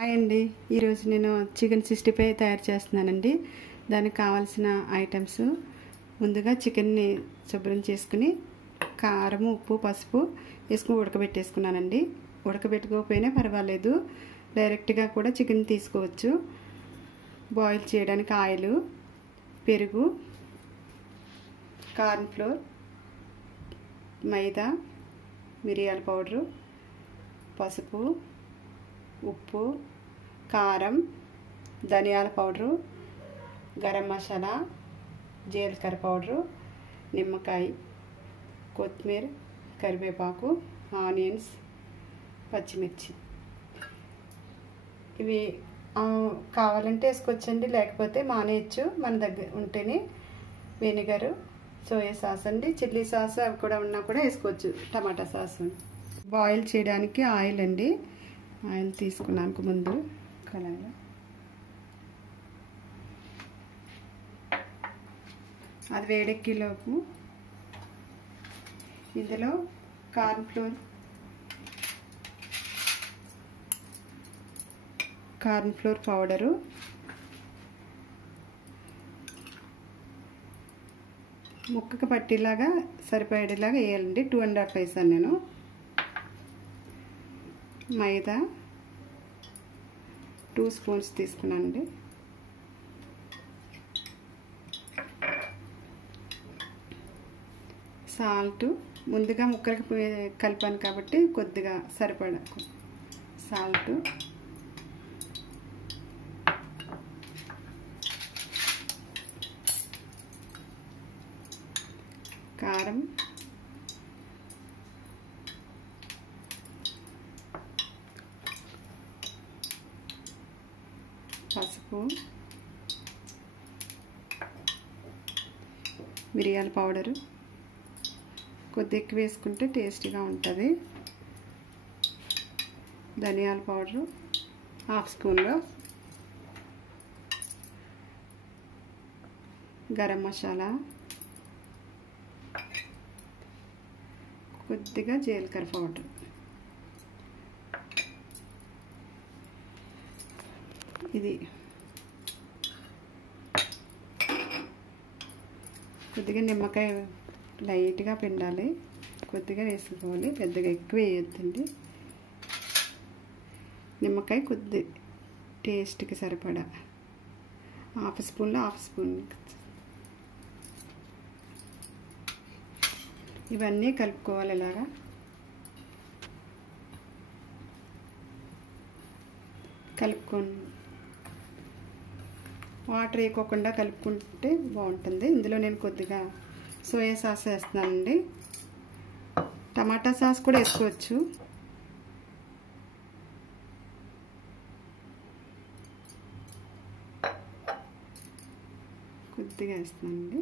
Hi అండి, ఈరోజు నేను చికెన్ 65 తయారు చేస్తున్నానండి. దానికి కావాల్సిన ఐటమ్స్ ముందుగా చికెన్ని శుభ్రం చేసుకుని కారం, ఉప్పు, పసుపు వేసుకుని ఉడకబెట్టేసుకున్నానండి. ఉడకబెట్టుకోకపోయినా పర్వాలేదు, డైరెక్ట్గా కూడా చికెన్ తీసుకోవచ్చు. బాయిల్ చేయడానికి ఆయిల్, పెరుగు, కార్న్ ఫ్లోర్, మైదా, మిరియాల పౌడరు, పసుపు, ఉప్పు, కారం, ధనియాల పౌడరు, గరం మసాలా, జీలకర్ర పౌడరు, నిమ్మకాయ, కొత్తిమీర, కరివేపాకు, ఆనియన్స్, పచ్చిమిర్చి. ఇవి కావాలంటే వేసుకోవచ్చండి, లేకపోతే మానేయచ్చు. మన దగ్గర ఉంటేనే వెనిగరు, సోయా సాస్ అండి, చిల్లీ సాస్ అవి కూడా ఉన్నా కూడా వేసుకోవచ్చు. టమాటా సాస్. బాయిల్ చేయడానికి ఆయిల్ అండి. ఆయిల్ తీసుకున్నాక ముందు కళాయిలో అది వేడెక్కిలోపు ఇందులో కార్న్ ఫ్లోర్ పౌడరు, ముక్కకు పట్టేలాగా సరిపడేలాగా వేయాలండి. 2.5 వేసాను నేను. మైదా 2 స్పూన్స్ తీసుకున్నానండి. సాల్ట్ ముందుగా ముక్కలకి కలిపాను కాబట్టి కొద్దిగా సరిపడా సాల్ట్, కారం, పసుపు, మిరియాల పౌడరు కొద్దిగా ఎక్కువ వేసుకుంటే టేస్టీగా ఉంటుంది. ధనియాల పౌడరు 1/2 స్పూన్లో, గరం మసాలా, కొద్దిగా జీలకర్ర పౌడర్. ఇది కొద్దిగా నిమ్మకాయ లైట్గా పిండాలి, కొద్దిగా వేసుకోవాలి, పెద్దగా ఎక్కువ వేయొద్దండి. నిమ్మకాయ కొద్ది టేస్ట్కి సరిపడా 1/2 స్పూన్లో 1/2 స్పూన్. ఇవన్నీ కలుపుకోవాలి. ఇలాగా కలుపుకొని వాటర్ వేయకోకుండా కలుపుకుంటే బాగుంటుంది. ఇందులో నేను కొద్దిగా సోయా సాస్ వేస్తున్నానండి. టమాటా సాస్ కూడా వేసుకోవచ్చు. కొద్దిగా వేస్తున్నానండి.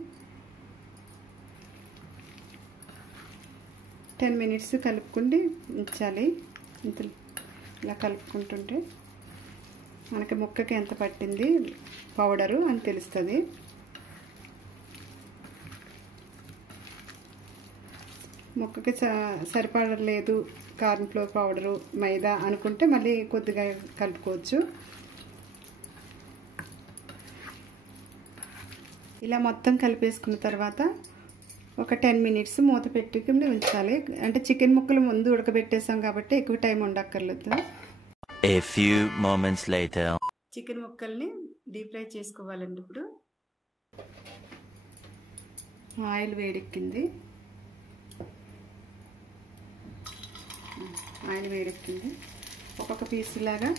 10 మినిట్స్ కలుపుకుండి ఉంచాలి. ఇంత ఇలా కలుపుకుంటుంటే మనకి ముక్కకి ఎంత పట్టింది పౌడరు అని తెలుస్తుంది. ముక్కకి సరిపడలేదు కార్న్ ఫ్లోర్ పౌడరు, మైదా అనుకుంటే మళ్ళీ కొద్దిగా కలుపుకోవచ్చు. ఇలా మొత్తం కలిపేసుకున్న తర్వాత ఒక 10 మినిట్స్ మూత పెట్టుకుని ఉంచాలి. అంటే చికెన్ ముక్కలు ముందు ఉడకబెట్టేసాం కాబట్టి ఎక్కువ టైం ఉండక్కర్లేదు. A few moments later. Chicken ముక్కల్ని డీప్ ఫ్రై చేసుకోవాలండి. ఇప్పుడు ఆయిల్ వేడెక్కింది. ఒక్కొక్క పీస్ లాగా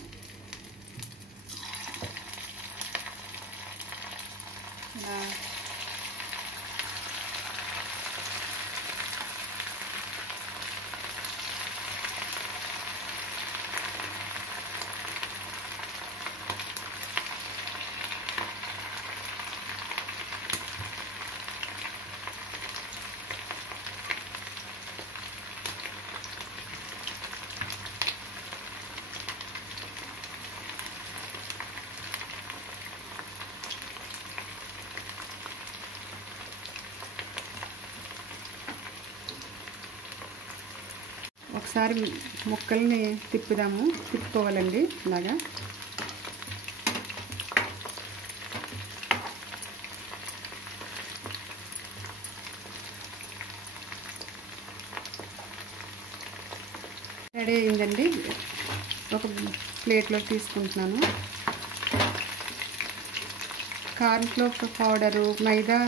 ఒకసారి ముక్కల్ని తిప్పుకోవాలండి ఇలాగా. రెడీ అయిందండి. ఒక ప్లేట్లోకి తీసుకుంటున్నాను. కార్న్‌ఫ్లోర్ పౌడరు, మైదా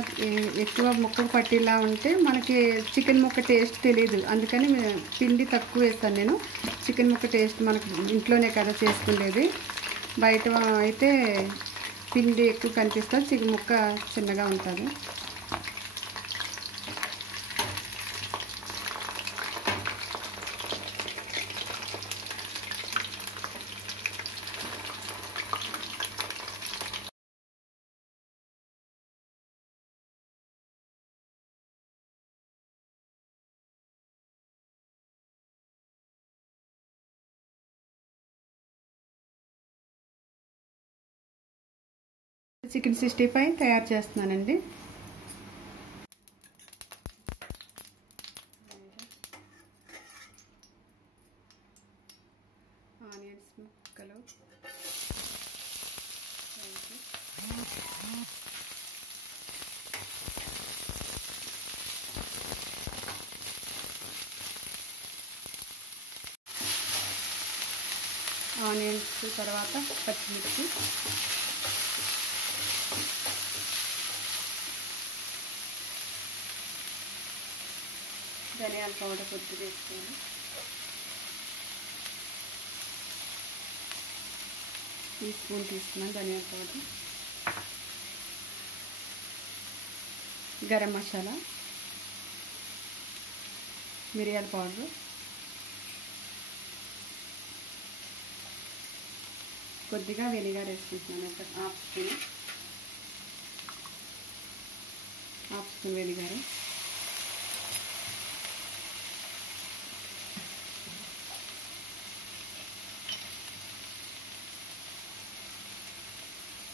ఎక్కువ ముక్కకు పట్టేలా ఉంటే మనకి చికెన్ ముక్క టేస్ట్ తెలియదు. అందుకని పిండి తక్కువ వేస్తాను నేను. చికెన్ ముక్క టేస్ట్ మనకు ఇంట్లోనే కదా చేసుకునేది. బయట అయితే పిండి ఎక్కువ కనిపిస్తుంది, చికెన్ ముక్క చిన్నగా ఉంటుంది. చికెన్ 65 తయారు చేస్తున్నానండి. ఆనియన్స్ ముక్కలు, ఆనియన్స్ తర్వాత పచ్చిమిర్చి, ధనియాల పౌడర్ కొద్దిగా వేసుకోవాలి. టీ స్పూన్ తీసుకున్నాను ధనియాల పౌడర్. గరం మసాలా, మిరియాల పౌడర్, కొద్దిగా వెనిగర్ వేసుకుంటున్నాను. ఒక half spoon vinegar,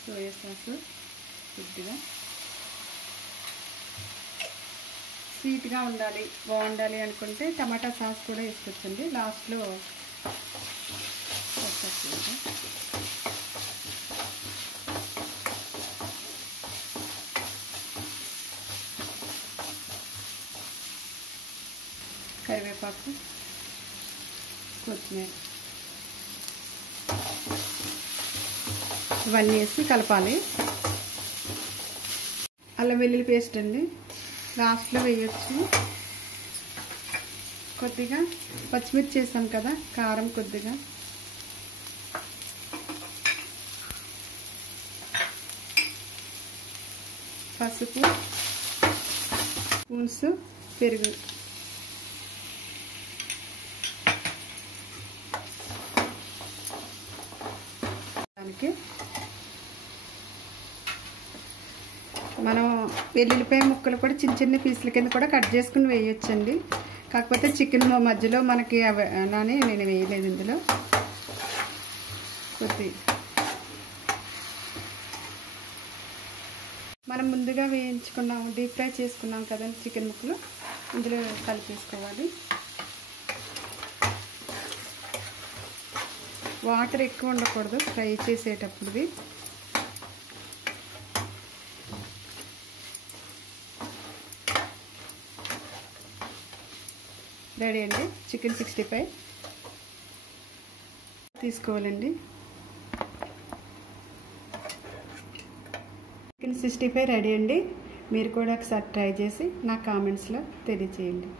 soya sauce కొద్దిగా. స్వీట్గా ఉండాలి, బాగుండాలి అనుకుంటే టమాటా సాస్ కూడా వేసుకోవచ్చండి. లాస్ట్లో కరివేపాకు, కొత్తిమీర ఇవన్నీ వేసి కలపాలి. అల్లం వెల్లుల్లి పేస్ట్ అండి లాస్ట్లో వేయచ్చు. కొద్దిగా పచ్చిమిర్చి వేసాం కదా, కారం కొద్దిగా, పసుపు, స్పూన్స్ పెరుగు, దానికి మనం వెల్లుల్లిపాయ ముక్కలు కూడా చిన్న చిన్న పీసుల కింద కూడా కట్ చేసుకుని వేయొచ్చండి. కాకపోతే చికెన్ మధ్యలో మనకి అలానే నేను వేయలేదు. ఇందులో కొద్ది మనం ముందుగా వేయించుకున్నాము, డీప్ ఫ్రై చేసుకున్నాం కదండి చికెన్ ముక్కలు, ఇందులో కలిపేసుకోవాలి. వాటర్ ఎక్కువ ఉండకూడదు ఫ్రై చేసేటప్పుడుది. రెడీ అండి. చికెన్ 65 తీసుకోవాలండి. చికెన్ 65 రెడీ అండి. మీరు కూడా ఒకసారి ట్రై చేసి నా కామెంట్స్లో తెలియజేయండి.